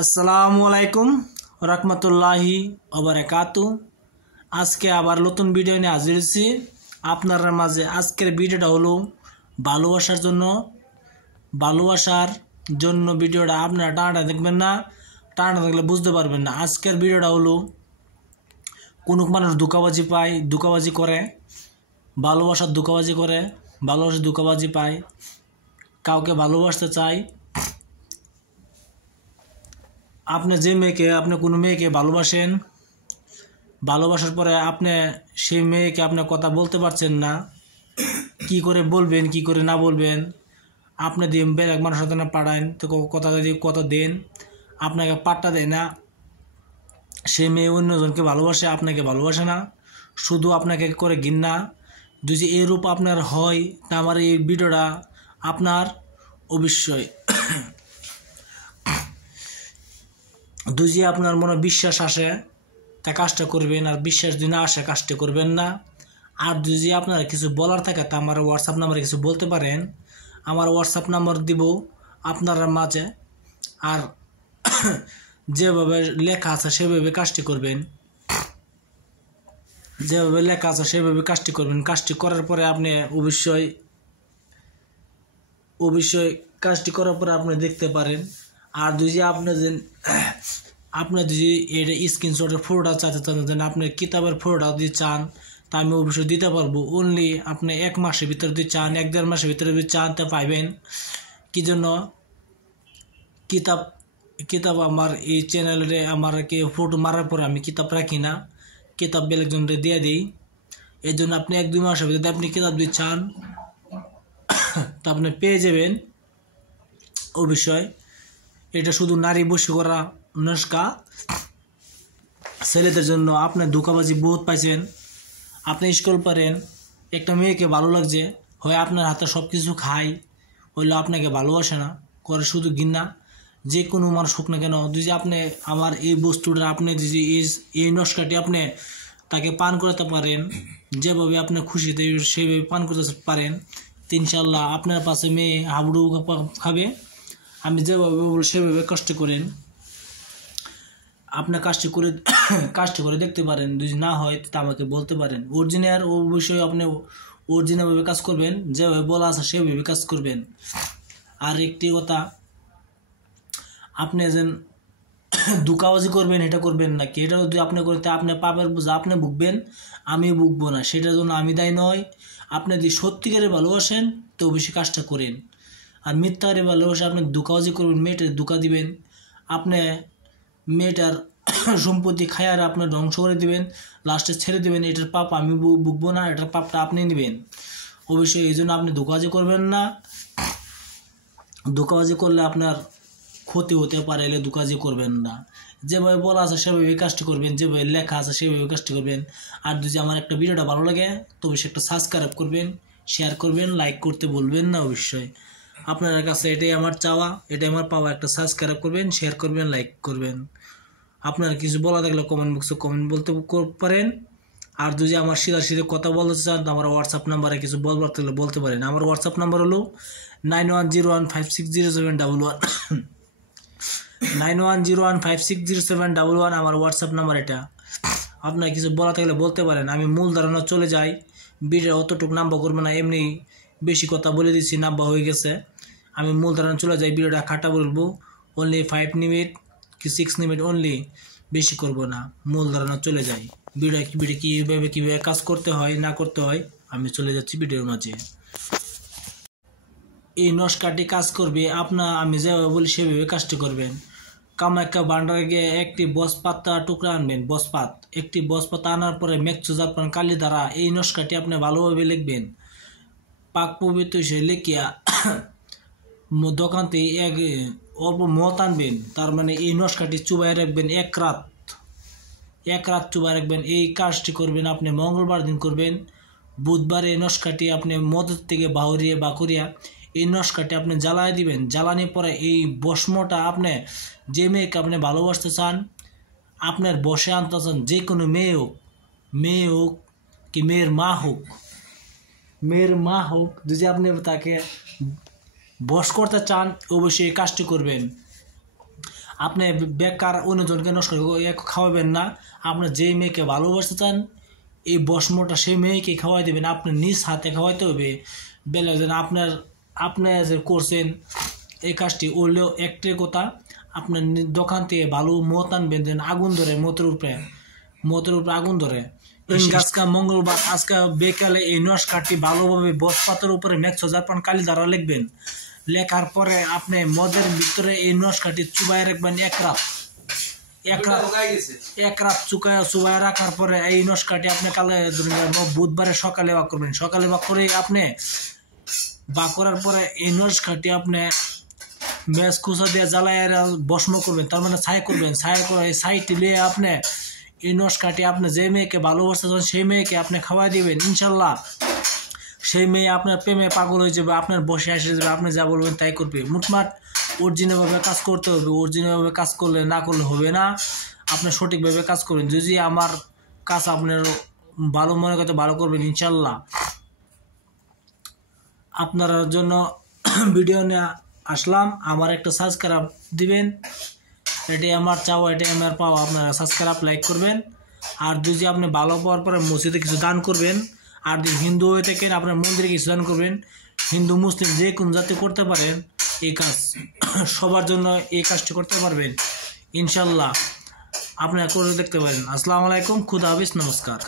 আসসালামু আলাইকুম রহমতুল্লাহি ওবারাকাতু। আজকে আবার নতুন ভিডিও নিয়ে হাজির হয়েছি আপনার মাঝে। আজকের ভিডিওটা হলো ভালোবাসার জন্য ভিডিওটা আপনারা টানাটা দেখবেন না, টানাটা দেখলে বুঝতে পারবেন না। আজকের ভিডিওটা হলো কোনো মানুষ ধোঁকাবাজি করে, ভালোবাসার ধোঁকাবাজি পায়, কাউকে ভালোবাসতে চায়। আপনি কোনো মেয়েকে ভালোবাসেন, ভালোবাসার পরে আপনি সেই মেয়েকে আপনার কথা বলতে পারছেন না, কি করে বলবেন কি করে না বলবেন। আপনি দিয়ে এক মানুষের সাথে পাঠান তো কথা দেন, আপনাকে পাট্টা দেয় না। সেই মেয়ে অন্যজনকে ভালোবাসে, আপনাকে ভালোবাসে না, শুধু আপনাকে করে ঘৃণা। যদি এরূপ আপনার হয় তা আমার এই ভিডিওটা আপনার অবশ্যই যদি আপনার মনে বিশ্বাস আসে তা কাজটা করবেন, আর বিশ্বাস যদি না আসে কাজটা করবেন না। আর যদি আপনার কিছু বলার থাকে তা আমার হোয়াটসঅ্যাপ নাম্বারে কিছু বলতে পারেন, আমার হোয়াটসঅ্যাপ নাম্বার দিব আপনার মাঝে। আর যেভাবে লেখা আছে সেভাবে কাজটি করবেন, যেভাবে লেখা আছে সেভাবে কাজটি করবেন। কাজটি করার পরে আপনি অবশ্যই কাজটি করার পরে আপনি দেখতে পারেন। আর যদি আপনি যদি এটা স্ক্রিনশটের ফটোটা চাইতে চান, আপনি কিতাবের ফটোটা যদি চান তা আমি অবশ্যই দিতে পারবো। অনলি আপনি 1 মাসের ভিতরে যদি চান, 1-1.5 মাসের ভিতরে যদি চান তা পাইবেন। কি জন্য কিতাব আমার এই চ্যানেলে আমার ফটো মারার পরে আমি কিতাব রাখি না, কিতাব বেলেগজনকে দিয়ে দিই। এই জন্য আপনি 1-2 মাসের ভিতরে আপনি কিতাব যদি চান তা আপনি পেয়ে যাবেন অবশ্যই। এটা শুধু নারী বশী করা নস্কা, ছেলেদের জন্য। আপনার ধোঁকাবাজি বহুত পাইছেন। আপনি স্কুল পারেন, একটা মেয়েকে ভালো লাগছে, হয় আপনার হাতে সব কিছু খায়, হইলে আপনাকে ভালোবাসে না, করে শুধু ঘৃণা। যে কোনো মানুষ হোক না কেন, যদি আপনি আমার এই বস্তুটা আপনি যদি এই নস্কাটি আপনি তাকে পান করাতে পারেন, যেভাবে আপনি খুশিতে সেভাবে পান করতে পারেন, ইনশাআল্লাহ আপনার পাশে মেয়ে হাবুডু খাবে। আমি যেভাবে বলি সেভাবে কষ্ট করেন, আপনার কাজটি করে দেখতে পারেন। যদি না হয় তা আমাকে বলতে পারেন। অরিজিনাল অবশ্যই আপনি অরিজিনালভাবে কাজ করবেন, যেভাবে বলা আছে সেভাবে কাজ করবেন। আর একটি কথা, আপনি যেন ধোঁকাবাজি করবেন এটা করবেন না কি, এটা যদি আপনি করতে আপনার পাপের বোঝা আপনি ভুগবেন, আমি ভুগবো না, সেটার জন্য আমি দায়ী নয়। আপনি যদি সত্যিকারে ভালোবাসেন তো অবশ্যই কাজটা করেন। আর মিথ্যারে ভালোবাসে আপনি ধোঁকাবাজি করবেন, মেয়েটার ধোঁকা দিবেন, আপনি মেয়েটার সম্পত্তি খায়ার আপনার ধ্বংস করে দিবেন, লাস্টে ছেড়ে দেবেন। এটার পাপ আমি ভুগবো না, এটার পাপটা আপনি নেবেন অবশ্যই। এই জন্য আপনি ধোঁকাবাজি করবেন না। ধোঁকাবাজি করলে আপনার ক্ষতি হতে পারে, এলে ধোঁকাবাজি করবেন না। যেভাবে বলা আছে সেভাবে কাজটি করবেন, যেভাবে লেখা আছে সেভাবে কাজটি করবেন। আর যদি আমার একটা ভিডিওটা ভালো লাগে তো অবশ্যই একটা সাবস্ক্রাইব করবেন, শেয়ার করবেন, লাইক করতে বলবেন না অবশ্যই। আপনার কাছে এটাই আমার চাওয়া, এটাই আমার পাওয়া। একটা সাবস্ক্রাইব করবেন, শেয়ার করবেন, লাইক করবেন। আপনার কিছু বলা থাকলে কমেন্ট বক্সে কমেন্ট বলতে পারেন। আর যদি আমার সিধা কথা বলতে চান তো আমার হোয়াটসঅ্যাপ নাম্বারে কিছু বলবার থাকলে বলতে পারেন। আমার হোয়াটসঅ্যাপ নাম্বার হলো 9101560711 9101560711 আমার হোয়াটসঅ্যাপ নাম্বার এটা। আপনার কিছু বলা থাকলে বলতে পারেন। আমি মূল ধারণা চলে যাই, ভিডিও অতটুকু নাম্বার করবে না, এমনি বেশি কথা বলে দিচ্ছি, নাম্বার হয়ে গেছে। আমি মূল ধারণা চলে যাই, ভিডিওটা খাটা বলবো, অনলি 5 মিনিট কি 6 মিনিট অনলি, বেশি করব না, মূল ধারণা চলে যাই। ভিডিও কীভাবে কাজ করতে হয় না করতে হয় আমি চলে যাচ্ছি ভিডিওর মাঝে। এই নস্কাটি কাজ করবে আমি যেভাবে বলি সেভাবে কাজটি করবেন। কামাখ্যা ভান্ডারে গিয়ে একটি বসপাতা টুকরা আনবেন, একটি বসপাতা আনার পরে মেঘচুজাত কালি দ্বারা এই নস্কাটি আপনি ভালোভাবে লিখবেন। পাক পবিত্র লিখিয়া দোকান থেকে অল্প মদ আনবেন, তার মানে এই নস্কাটি চুবাই রাখবেন, এক রাত চুবাই রাখবেন। এই কাজটি করবেন আপনি মঙ্গলবার দিন করবেন। বুধবার এই নস্কাটি আপনি মদের থেকে বাকরিয়া এই নস্কাটি আপনি জ্বালাই দিবেন। জ্বালানোর পরে এই ভস্মটা আপনি যে মেয়েকে আপনি ভালোবাসতে চান, আপনার বসে আনতে চান, যে কোনো মেয়ে হোক কি মেয়ের মা হোক, যদি আপনি তাকে বশ করতে চান অবশ্যই এই কাজটি করবেন। আপনি বেকার অন্যজনকে নষ্ট করে খাওয়াবেন না। আপনি যেই মেয়েকে ভালোবাসতে চান এই বসমটা সেই মেয়েকে খাওয়াই দেবেন, আপনি নিজ হাতে খাওয়াইতে হবে। বেলা যেন আপনি যে করছেন এই কাজটি ওলেও একটাই কথা, আপনার দোকান থেকে ভালো মদ আনবেন, যেন আগুন ধরে মতের উপরে আগুন ধরে। আজকে মঙ্গলবার, আজকে বিকালে এই নস্কারটি ভালোভাবে বসপাতের উপরে মেক্সোজারপান কালি দ্বারা লিখবেন। লেখার পরে আপনি মদের ভিতরে এই নস্কারটি চুবাই রাখবেন এক রাত চুবাই রাখার পরে এই নস্কারটি আপনি কালে বুধবারে সকালে বা করবেন। সকালে বা করে আপনি বা করার পরে এই নস্কারটি আপনি ম্যাচ কুচা দিয়ে জ্বালায় ভস্ম করবেন, তার মানে ছাই করবেন। ছাই করে ছাইটি নিয়ে আপনি এই নস্কারটি আপনি যে মেয়েকে ভালোবাসতে চান সেই মেয়েকে আপনি খাওয়াই দিবেন। ইনশাল্লাহ সেই মেয়ে আপনার প্রেমে পাগল হয়ে যাবে, আপনার বসে এসে যাবে, আপনি যা বলবেন তাই করবে। মোটমাট অরিজিনালভাবে কাজ করতে হবে, অরিজিনালভাবে কাজ করলে না করলে হবে না। আপনি সঠিকভাবে কাজ করবেন, যদি আমার কাজ আপনার ভালো মনে করতে ভালো করবেন ইনশাল্লাহ। আপনার জন্য ভিডিও নিয়ে আসলাম, আমার একটা সাবস্ক্রাইব দিবেন, এটাই আমার চাওয়া, এটাই আমার পাওয়া। আপনারা সাবস্ক্রাইব লাইক করবেন। আর যদি আপনি ভালো পাওয়ার পরে মসজিদে কিছু দান করবেন, আর যদি হিন্দু হয়ে থাকেন আপনার মন্দিরে কিছু দান করবেন। হিন্দু মুসলিম যে কোন জাতি করতে পারেন এই কাজ, সবার জন্য এই কাজটি করতে পারবেন ইনশাল্লাহ। আপনারা করে দেখতে পারেন। আসসালামু আলাইকুম, খুদা হাফেজ, নমস্কার।